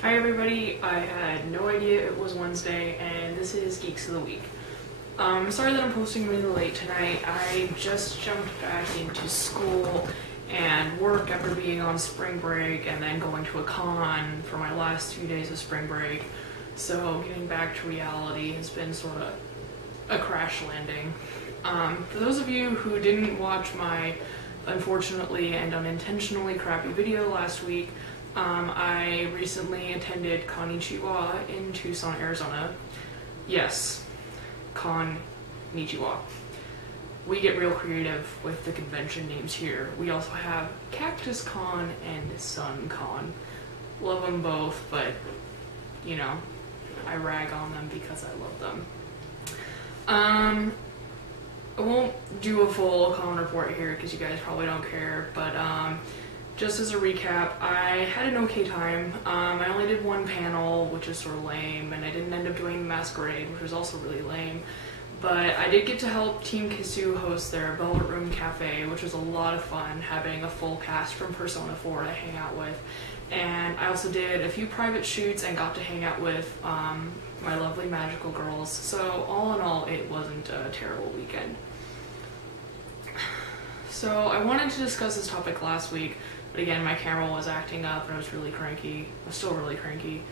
Hi everybody, I had no idea it was Wednesday and this is Geeks of the Week. Sorry that I'm posting really late tonight. I just jumped back into school and work after being on spring break and then going to a con for my last 2 days of spring break. So getting back to reality has been sort of a crash landing. For those of you who didn't watch my unfortunately and unintentionally crappy video last week, I recently attended Konnichiwa in Tucson, Arizona. Yes, Konnichiwa. We get real creative with the convention names here. We also have Cactus Con and Sun Con. Love them both, but, you know, I rag on them because I love them. I won't do a full con report here because you guys probably don't care, but just as a recap, I had an okay time. I only did one panel, which is sort of lame, and I didn't end up doing the masquerade, which was also really lame. But I did get to help Team Kazoo host their Velvet Room Cafe, which was a lot of fun, having a full cast from Persona 4 to hang out with. And I also did a few private shoots and got to hang out with my lovely magical girls. So all in all, it wasn't a terrible weekend. So I wanted to discuss this topic last week, but again, my camera was acting up and I was really cranky. I was still really cranky.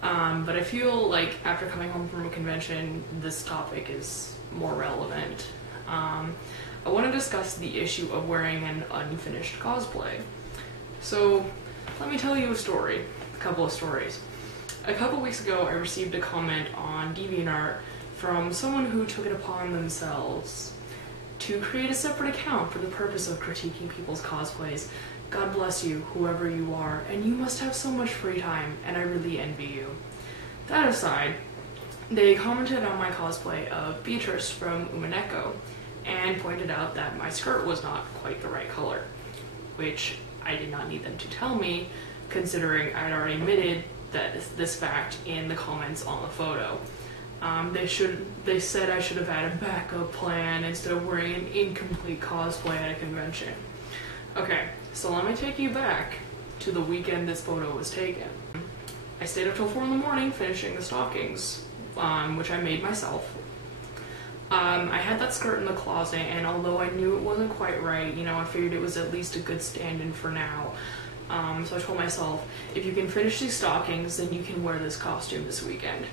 But I feel like after coming home from a convention, this topic is more relevant. I want to discuss the issue of wearing an unfinished cosplay. So let me tell you a couple of stories. A couple weeks ago, I received a comment on DeviantArt from someone who took it upon themselves to create a separate account for the purpose of critiquing people's cosplays. God bless you, whoever you are, and you must have so much free time, and I really envy you. That aside, they commented on my cosplay of Beatrice from Umineko, and pointed out that my skirt was not quite the right color, which I did not need them to tell me, considering I'd already admitted this fact in the comments on the photo. They said I should have had a backup plan instead of wearing an incomplete cosplay at a convention. Okay, so let me take you back to the weekend this photo was taken. I stayed up till 4 in the morning finishing the stockings, which I made myself. I had that skirt in the closet, and although I knew it wasn't quite right, you know, I figured it was at least a good stand-in for now. So I told myself, if you can finish these stockings, then you can wear this costume this weekend.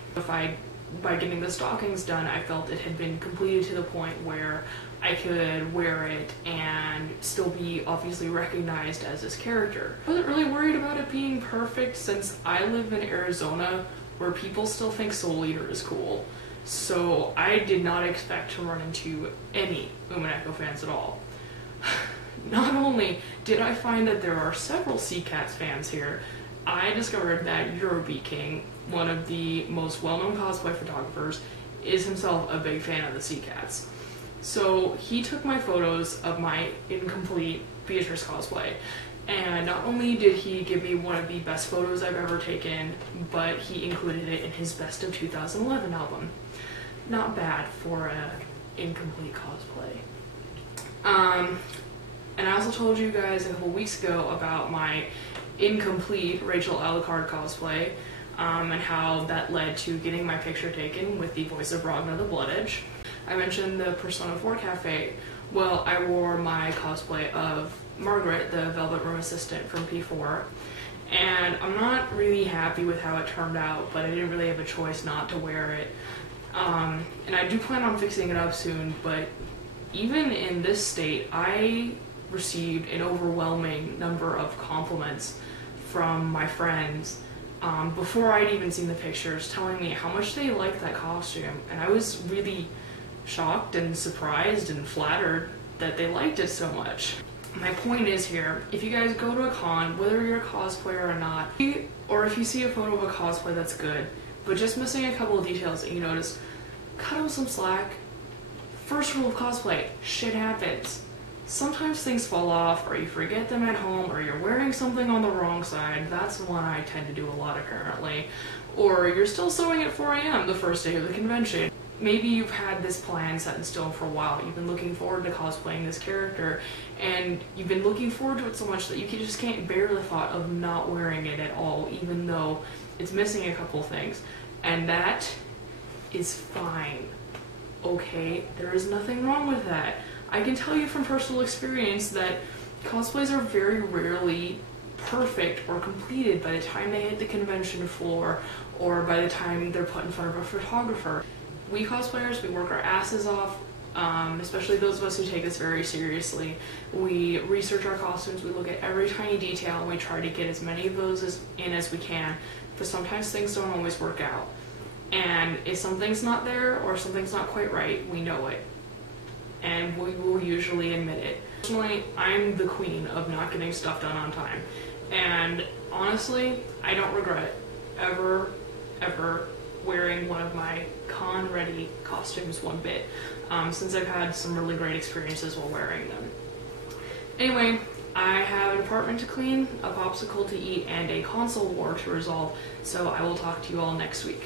By getting the stockings done, I felt it had been completed to the point where I could wear it and still be obviously recognized as this character. I wasn't really worried about it being perfect since I live in Arizona where people still think Soul Eater is cool. So I did not expect to run into any Umineko fans at all. Not only did I find that there are several Sea Cats fans here, I discovered that Eurobeat King, one of the most well-known cosplay photographers, is himself a big fan of the Sea Cats. So he took my photos of my incomplete Beatrice cosplay, and not only did he give me one of the best photos I've ever taken, but he included it in his Best of 2011 album. Not bad for an incomplete cosplay. And I also told you guys a couple weeks ago about my incomplete Rachel Alucard cosplay, and how that led to getting my picture taken with the voice of Ragna the Blood Edge. I mentioned the Persona 4 Cafe. Well, I wore my cosplay of Margaret, the Velvet Room assistant from P4, and I'm not really happy with how it turned out, but I didn't really have a choice not to wear it. And I do plan on fixing it up soon, but even in this state, I received an overwhelming number of compliments from my friends before I'd even seen the pictures, telling me how much they liked that costume, and I was really shocked and surprised and flattered that they liked it so much. My point is here, if you guys go to a con, whether you're a cosplayer or not, or if you see a photo of a cosplay that's good, but just missing a couple of details that you notice, cut them some slack. First rule of cosplay, shit happens. Sometimes things fall off, or you forget them at home, or you're wearing something on the wrong side. That's one I tend to do a lot apparently. Or you're still sewing at 4 AM the first day of the convention. maybe you've had this plan set in stone for a while. You've been looking forward to cosplaying this character, and you've been looking forward to it so much that you just can't bear the thought of not wearing it at all, even though it's missing a couple things. And that is fine. Okay? There is nothing wrong with that. I can tell you from personal experience that cosplays are very rarely perfect or completed by the time they hit the convention floor or by the time they're put in front of a photographer. We cosplayers, we work our asses off, especially those of us who take this very seriously. We research our costumes, we look at every tiny detail, and we try to get as many of those in as we can, but sometimes things don't always work out. And if something's not there or something's not quite right, we know it. And we will usually admit it. Personally, I'm the queen of not getting stuff done on time. And honestly, I don't regret ever wearing one of my con-ready costumes one bit, since I've had some really great experiences while wearing them. Anyway, I have an apartment to clean, a popsicle to eat, and a console war to resolve, so I will talk to you all next week.